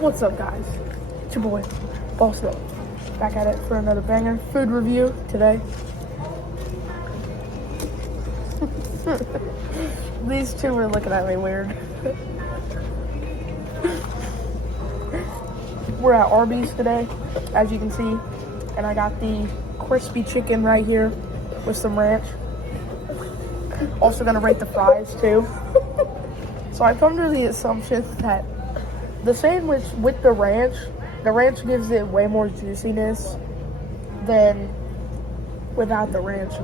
What's up, guys? It's your boy, Boss Up. Back at it for another banger food review today. These two were looking at me weird. We're at Arby's today, as you can see, and I got the crispy chicken right here with some ranch. Also gonna rate the fries too. So I've come to the assumption that the sandwich with the ranch gives it way more juiciness than without the ranch.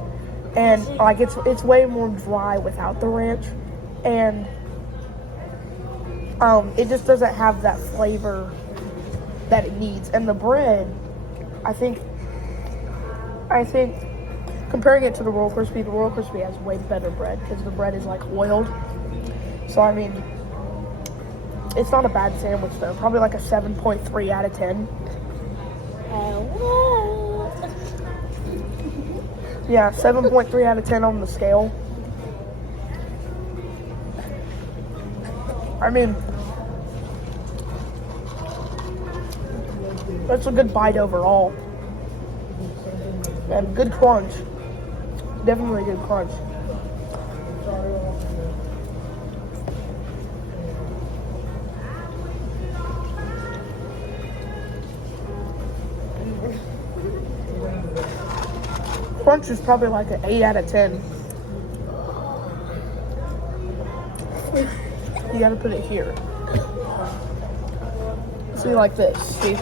And like it's way more dry without the ranch. And it just doesn't have that flavor that it needs. And the bread, I think comparing it to the Royal Crispy has way better bread because the bread is like oiled. So I mean, it's not a bad sandwich though. Probably like a 7.3 out of 10. Yeah, 7.3 out of 10 on the scale. I mean, that's a good bite overall. And good crunch. Definitely good crunch. Crunch is probably like an 8 out of 10. You gotta put it here. See, like this. See?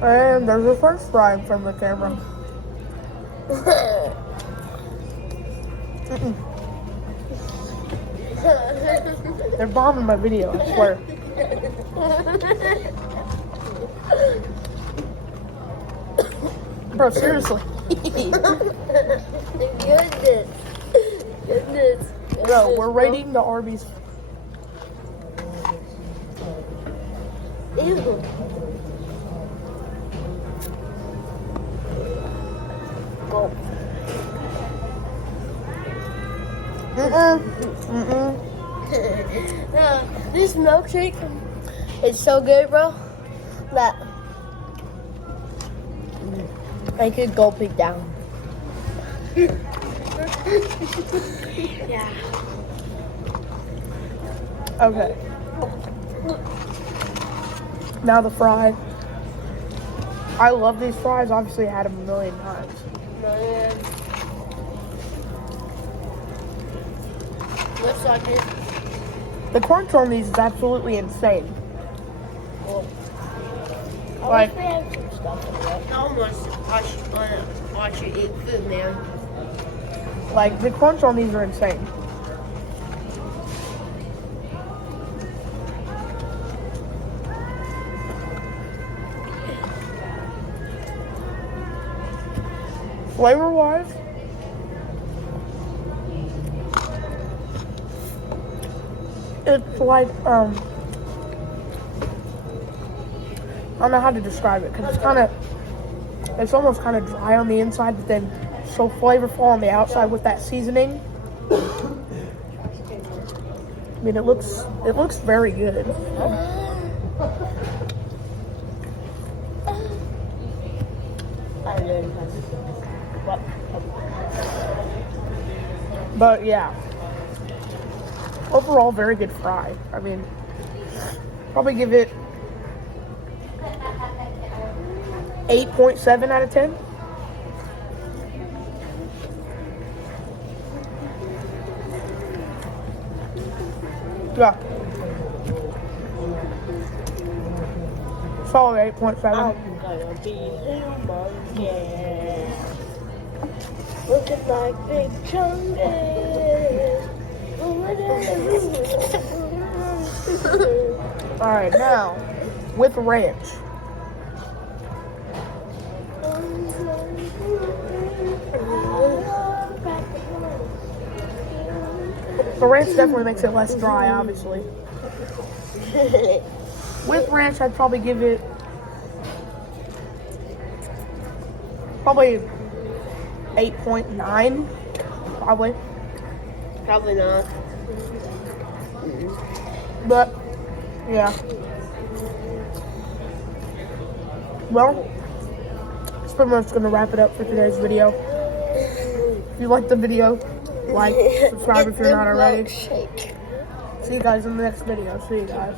And there's a french fry in front of the camera. They're bombing my video, I swear. Bro, seriously. Goodness. Bro, we're rating the Arby's. Ew. Go. This milkshake is so good, bro, that I could gulp it down. Yeah. Okay. Now the fry. I love these fries. Obviously, I had them a million times. Looks like it. The crunch on these is absolutely insane. Like, I have some stuff in there. I almost watch you eat food, man. Like, the crunch on these are insane. Flavor-wise, it's like, I don't know how to describe it, because it's almost kind of dry on the inside, but then so flavorful on the outside with that seasoning. I mean, it looks very good. But yeah, overall very good fry. I mean, probably give it 8.7 out of 10. Yeah. Solid 8.7. I'm gonna be humongous. Looking like Big Chungus. Alright, now, with ranch. The ranch definitely makes it less dry, obviously. With ranch, I'd probably give it Probably 8.9. Probably. Probably not. But, yeah. Well, that's pretty much going to wrap it up for today's video. If you liked the video, like, subscribe if you're not already. See you guys in the next video. See you guys.